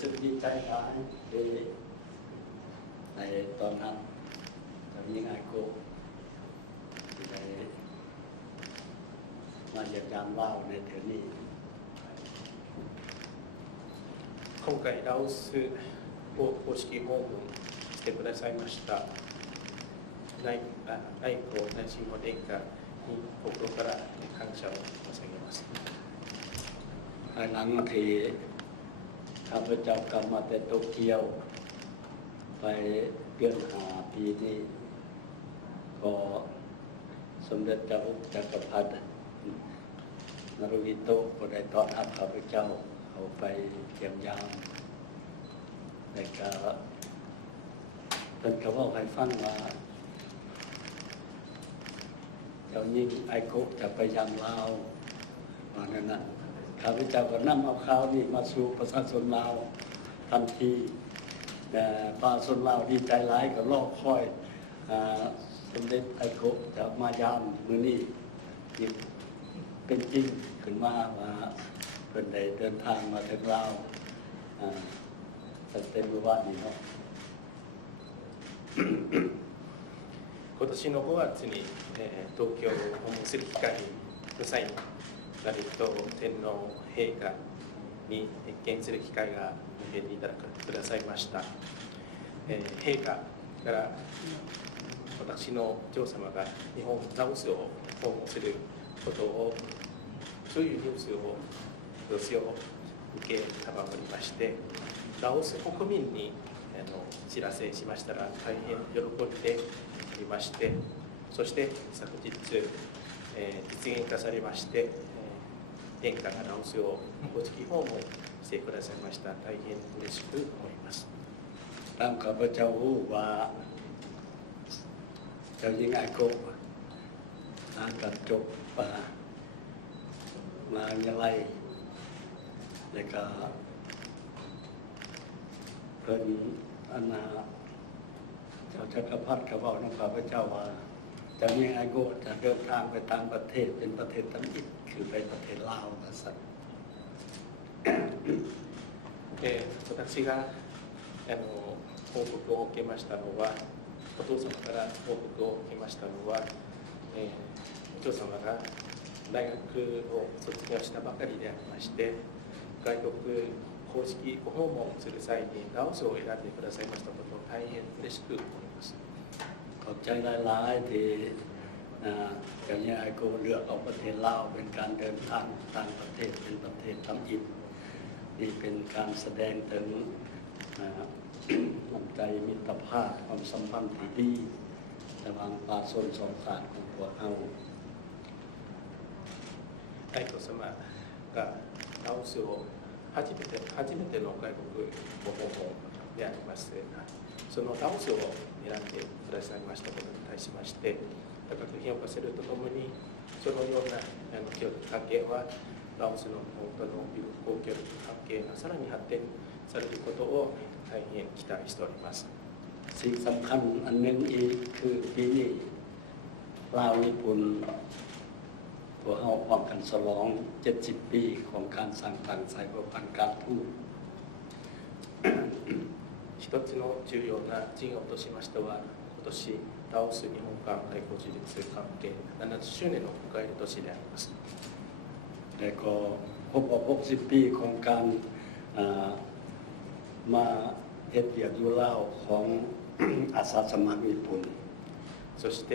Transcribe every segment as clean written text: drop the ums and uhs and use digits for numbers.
สึกดีใจหลายในตอนนั้นจะมีงานโกในมาเยี่ยมยามเราในเดือนนี้今回ラオスを公式訪問してくださいました愛子内親王殿下に心から感謝を捧げますภายหลังที่ข้าพเจ้ากลับมาแต่โตเกียวไปเดือน5 ปีนี้ก็สมเด็จเจ้าจักรพรรดินรุฮิโตะก็ได้ต้อนรับข้าพเจ้าเข้าไปเยี่ยมยามและก็เพิ่นก็บอกให้ฟังว่าเจ้าหญิงไอโกะจะไปยังลาวว่านั่นน่ะข้าพเจ้าก็นำเอาข่าวนี้มาสู่ประชาชนลาวทันทีแต่ประชาชนลาวดีใจหลายก็รอคอยสมเด็จไอโกะจะมายามมื้อนี้เป็นจริงขึ้นมาว่าเพิ่นได้เดินทางมาถึงลาวตั้งแต่เมื่อวานนี้เนาะ今年の5月に、東京を訪問する機会の際に成人天皇陛下に謁見する機会が受けていただくださいました、陛下から私のお嬢様が日本ラオスを訪問することをそういうニュースを寄せを受けたまわりましてラオス国民に知らせしましたら大変喜んでおりましてそして昨日、実現化されまして殿下がラオスを公式訪問してくださいました大変嬉しく思いますตามข้าพเจ้ารู้ว่าเจ้าหญิงไอโกะกับจบมาอย่างไรแล้วก็เพิ่นเจ้าจักรพรรดิก็บอกนำข้าพเจ้าว่าเจ้าหญิงไอโกะจะเดินทางไปต่างประเทศเป็นประเทศตันอิดคือไปประเทศลาวว่าซั่น私が報告を受けましたのはお父様から報告を受けましたのは、お父様が大学を卒業したばかりでありまして外国公式ご訪問する際にラオスを選んでくださいましたことを大変嬉しく思いますขอบใจหลายๆที่เจ้าหญิงไอโกะเลือกเอาประเทศลาวเป็นการเดินทางต่างประเทศเป็นประเทศทำอิฐนี่เป็นการแสดงถึงน้ำใจมิตรภาพความสัมพันธ์ที่ดีระหว่างประชาชนสองชาติของพวกเรา愛子様がラオスを初めての外国ご訪問でありますそのラオスを選んでくださいましたことに対しまして高く評価するとともにそのような協力関係はラオスの方との友好協力関係がさらに発展されることを大変期待しておりますสิ่งสำคัญอันหนึ่งอีกคือปีนี้ลาวญี่ปุ่นพวกเราพร้อมกันฉลอง70 ปีของการสร้างทางสายสัมพันธ์การทูต一つの重要な事業としましては今年ラオス日本間外交樹立関係70周年を迎える年でありますและก็ครบรอบ60 ปีของการมาเฮ็ดเวียกอยู่ลาวของอาสาสมัครญี่ปุ่นそして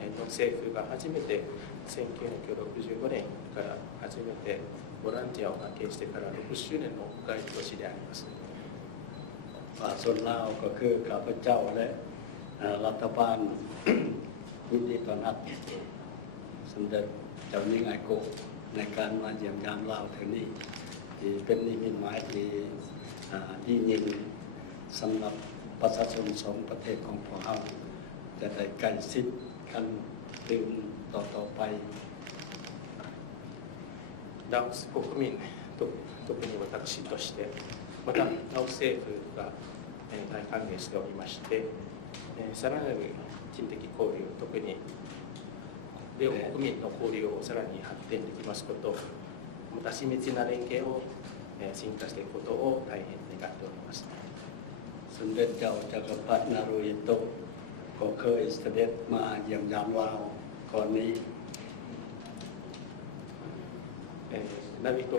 日本政府が初めて1965年から初めてボランティアを派遣してから6周年を迎える年でありますส่วนลาวก็คือข้าพเจ้าและรัฐบาลยินดีต้อนรับสมเด็จเจ้าหญิงไอโกะในการมาเยี่ยมยามลาวเท่านี้ที่เป็นนิมิตหมายที่ยิ่งสำหรับประชาชนสองประเทศของพวกเราจะได้ใกล้ชิดกันตื่นต่อไปラオス国民特に私としてまたラオス政府が大歓迎しておりましてさらなる人的交流特に両国民の交流をさらに発展できますことまた親密な連携を進化していくことを大変願っております。สมเด็จเจ้าจักรพรรดินโรฮิโตะก็เคยเสด็จมาเยี่ยมยามลาวก่อนนี้ナビト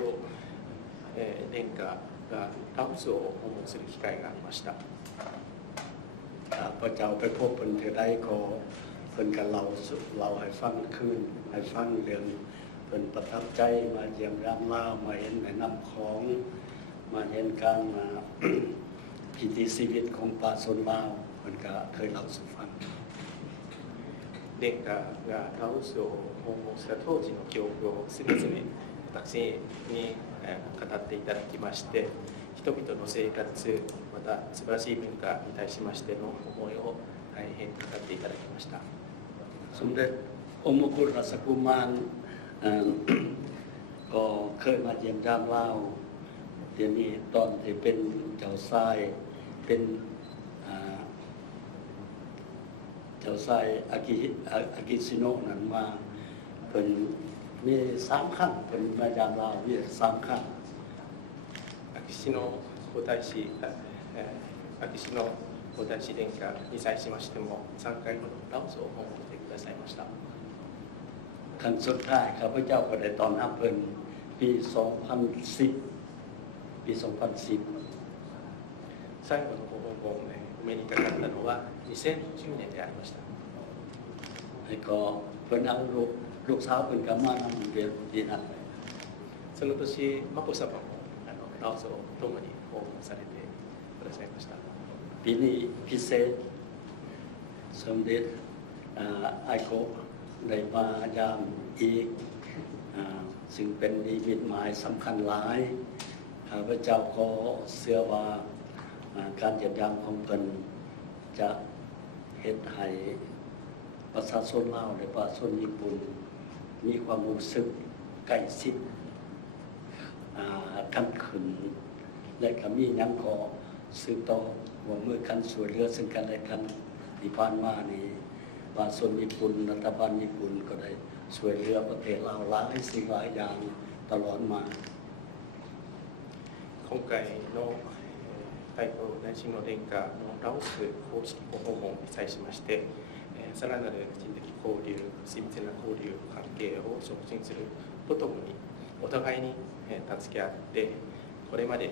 殿下がラオスを訪問する機会がありました。พระเจ้าไปพบเพิ่นเทื่อใดก็เพิ่นก็เล่าให้ฟังคืนให้ฟังเรื่องเพิ่นประทับใจมาเยี่ยมยามลาวมาเห็นแม่น้ำของมาเห็นการมาพิธีชีวิตของป่าชนลาวเพิ่นก็เคยเล่าสู่ฟัง殿下がラオスを訪問した当時の記憶をすべて私に語っていただきまして、人々の生活、また素晴らしい文化に対しましての思いを大変語っていただきました。สมเด็จองค์มกุฎราชกุมารก็เคยมาเยี่ยมยามลาวเดี๋ยวนี้ตอนที่เป็นเจ้าชายเป็นเจ้าชายอากิซิโนะนั้นมาเป็นมี3ครั้งเป็นมายามลาวมี3ครั้ง秋篠皇太子殿下に際しましても3回ほどラオスを訪問してくださいました。ครั้งสุดท้ายข้าพเจ้าก็ได้ต้อนรับเพิ่นปี2010最後のご訪問をお目にかかったのは2010年でありました。แล้วก็เพิ่นเอาลูกสาวเพิ่นก็มานำเรียนปีนั้นその年眞子さまもラオスを共に訪問されてくださいました。ปีนี้พิเศษสมเด็จไอโกได้มายามอีกซึ่งเป็นนิมิตหมายสำคัญหลายข้าพเจ้าขอเชื่อว่าการเยี่ยมยามของเพิ่นจะเฮ็ดให้ประชาชนลาวและประชาชนญี่ปุ่นมีความรู้สึกใกล้ชิดกันขึ้นและก็มีหยังขอสืบต่อว่ามือกันช่วยเหลือซึ่งกันและกันที่ผ่านมานี่ประชาชนญี่ปุ่นรัฐบาลญี่ปุ่นก็ได้ช่วยเหลือประเทศลาวหลายสิ่งหลายอย่างตลอดมา今回の太閤大神の殿下のラオス公式ご訪問に際しまして、さらなる人的交流、親密な交流、関係を促進するとともに、お互いに助け合って、これまで日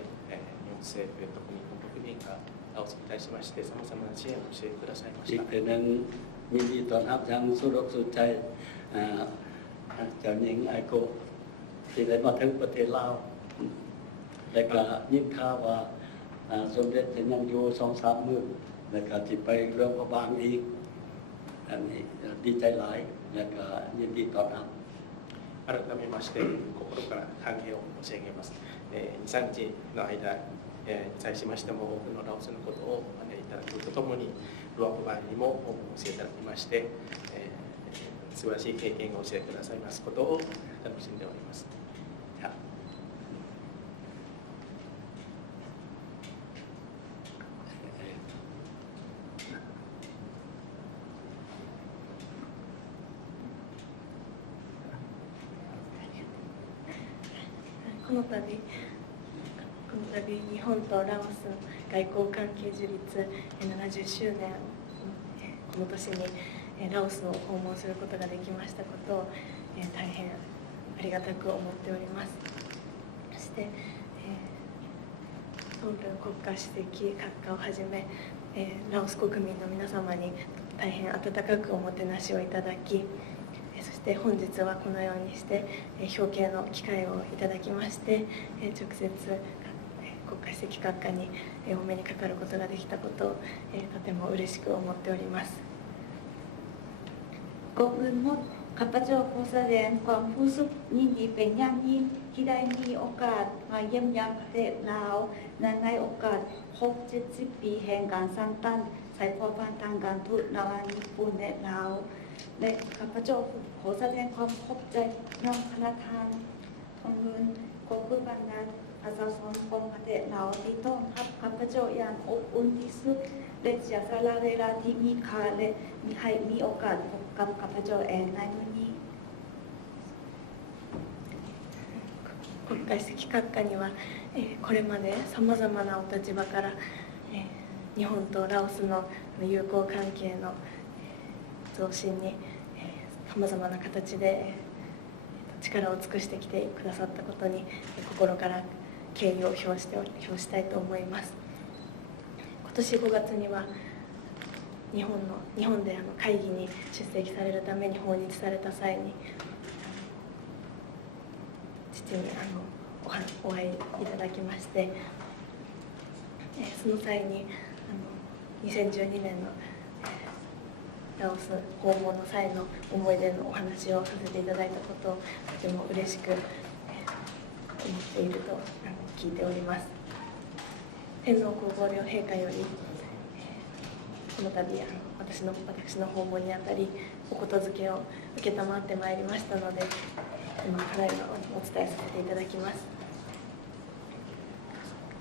本政府、特に日本国民がラオスに対しまして、様々な支援をしてくださいました。อีกเป็นนั้นยินดีต้อนรับอย่างสุดอกสุดใจเจ้าหญิงไอโกที่ได้มาถึงประเทศลาวและก็ยินข่าวว่าสมเด็จจะยังอยู่ 2-3 มื้อแล้วก็สิไปเรื่องพระบางอีกอันนี้ดีใจหลายและก็ยินดีต้อนรับ改めまして心から歓迎を申し上げます。2、3日の間に際しましても多くのラオスのことをお招きいただくとともに、ルアンプバーにも訪問していただきまして、素晴らしい経験を教えてくださいますことを楽しんでおります。この度日本とラオス外交関係樹立70周年この年にラオスを訪問することができましたことを大変ありがたく思っております。そして孫文国家主席閣下をはじめラオス国民の皆様に大変温かくおもてなしをいただき、そして本日はこのようにして表敬の機会をいただきまして直接国家主席閣下にお目にかかることができたことをとても嬉しく思っております。ก่อนอื่นหมดข้าพเจ้าขอแสดงความรู้สึกยินดีเป็นอย่างยิ่งที่ได้มีโอกาสมาเยี่ยมยามประเทศลาวในโอกาสครบ70 ปีแห่งการสร้างตั้นสายพอพันทางการทูตระหว่างญี่ปุ่นและลาวและข้าพเจ้าขอแสดงความขอบใจน้องคณะทานของเงินขอบคุณบรรดาประชาชนของประเทศลาวที่ต้อนรับข้าพเจ้าอย่างอบอุ่นที่สุดและเสียสละเวลาที่มีค่าและให้มีโอกาสพบกับข้าพเจ้าเองในวันนี้国家主席閣下にはこれまでさまざまなお立場から、日本とラオスの友好関係の増進にさまざまな形で力を尽くしてきてくださったことに心から敬意を表したいと思います。今年5月には日本で会議に出席されるために訪日された際に父にお会いいただきまして、その際に2012年のラオス訪問の際の思い出のお話をさせていただいたことをとても嬉しく思っていると聞いております。天皇皇后両陛下よりこの度私の訪問にあたりお言づけを承ってまいりましたので、今ただいまお伝えさせていただきます。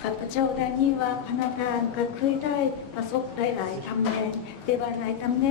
ข้าพเจ้าได้นี้ว่าพนักงานก็เคยได้ประสบหลายๆตำแหน่งแต่ว่าหลายตำแหน่ง